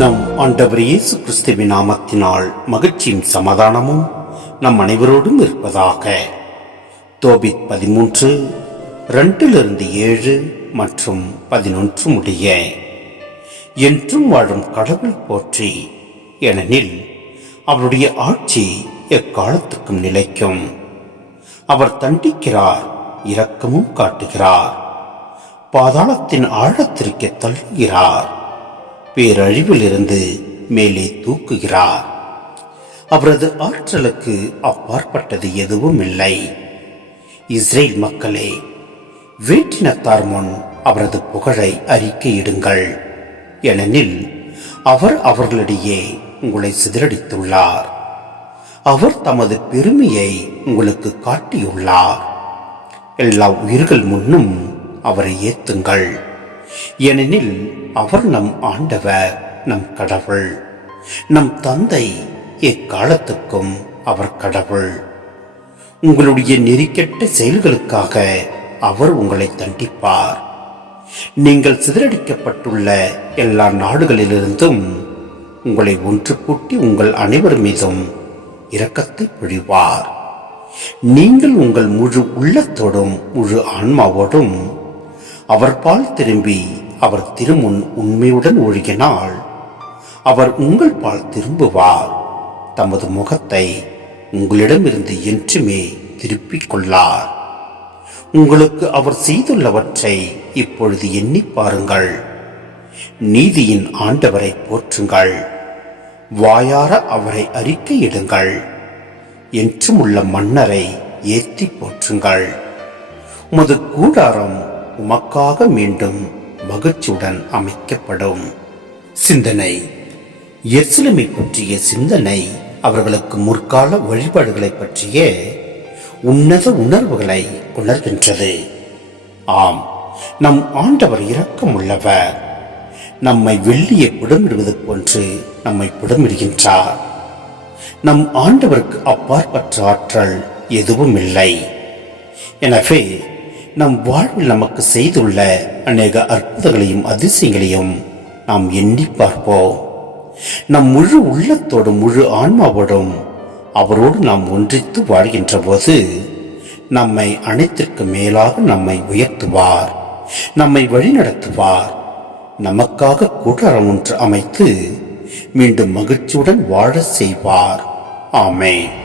நம் ஆண்டவர் இயேசு கிறிஸ்துவின் நாமத்தினால் மகிழ்ச்சியும் சமாதானமும் நம் அனைவரோடும் இருப்பதாக. தோபித் பதிமூன்று ரெண்டிலிருந்து ஏழு மற்றும் பதினொன்று முடிய. என்றும் வாழும் கடவுள் போற்றி ஏனெனில் அவருடைய ஆட்சி எக்காலத்துக்கும் நிலைக்கும். அவர் தண்டிக்கிறார் இரக்கமும் காட்டுகிறார். பாதாளத்தின் ஆழத்திற்கு தள்ளுகிறார். பேரழிவிலிருந்து மேலே தூக்குகிறார். அவரது ஆற்றலுக்கு அப்பாற்பட்டது எதுவும் இல்லை இஸ்ரேல் மக்களே வேற்றினத்தார் முன் அவரது புகழை அறிக்கையிடுங்கள். ஏனெனில் அவர் அவர்களிடையே உங்களை சிதறடித்துள்ளார். அவர் தமது பெருமையை உங்களுக்கு காட்டியுள்ளார். எல்லா உயிர்கள் முன்னும் அவரை ஏத்துங்கள். ஏனெனில் அவர் நம் ஆண்டவர் நம் கடவுள். நம் தந்தை எக்காலத்துக்கும் அவர் கடவுள். உங்களுடைய நெறிக்கெட்ட செயல்களுக்காக அவர் உங்களை தண்டிப்பார். நீங்கள் சிதறடிக்கப்பட்டுள்ள எல்லா நாடுகளிலிருந்தும் உங்களை ஒன்று கூட்டி உங்கள் அனைவர் மீதும் இரக்கத்தை பொழிவார். நீங்கள் உங்கள் முழு உள்ளத்தோடும் முழு ஆன்மாவோடும் அவர் பால் திரும்பி அவர் திருமுன் உண்மையுடன் ஒழுகினால் அவர் உங்கள் பால் திரும்புவார். தமது முகத்தை உங்களிடமிருந்து என்றுமே திருப்பிக் கொள்ளார். உங்களுக்கு அவர் செய்துள்ளவற்றை இப்பொழுது எண்ணிப் பாருங்கள். நீதியின் ஆண்டவரை போற்றுங்கள். வாயார அவரை அறிக்கையிடுங்கள் என்றும் உள்ள மன்னரை ஏத்தி போற்றுங்கள். உமது கூடாரம் உமக்காக மீண்டும் மகிழ்ச்சியுடன் அமைக்கப்படும். சிந்தனை. எருசலேமை பற்றிய சிந்தனை அவர்களுக்கு முற்கால வழிபாடுகளை பற்றிய உன்னத உணர்வுகளை உணர்கின்றது. ஆம் நம் ஆண்டவர் இரக்கமுள்ளவர். நம்மை வெள்ளியை புடமிடுவது போன்று நம்மை புடமிடுகின்றார். நம் ஆண்டவருக்கு அப்பாற்பற்ற ஆற்றல் எதுவும் இல்லை. எனவே நம் வாழ்வில் நமக்கு செய்துள்ள அநேக அற்புதங்களையும் அதிசயங்களையும் நாம் எண்ணி பார்ப்போம். நம் முழு உள்ளத்தோடும் முழு ஆன்மாவோடும் அவரோடு நாம் ஒன்றித்து வாழ்கின்ற போது நம்மை அனைத்திற்கு மேலாக நம்மை உயர்த்துவார். நம்மை வழிநடத்துவார். நமக்காக கூடாரம் ஒன்று அமைத்து மீண்டும் மகிழ்ச்சியுடன் வாழ செய்வார். ஆமென்.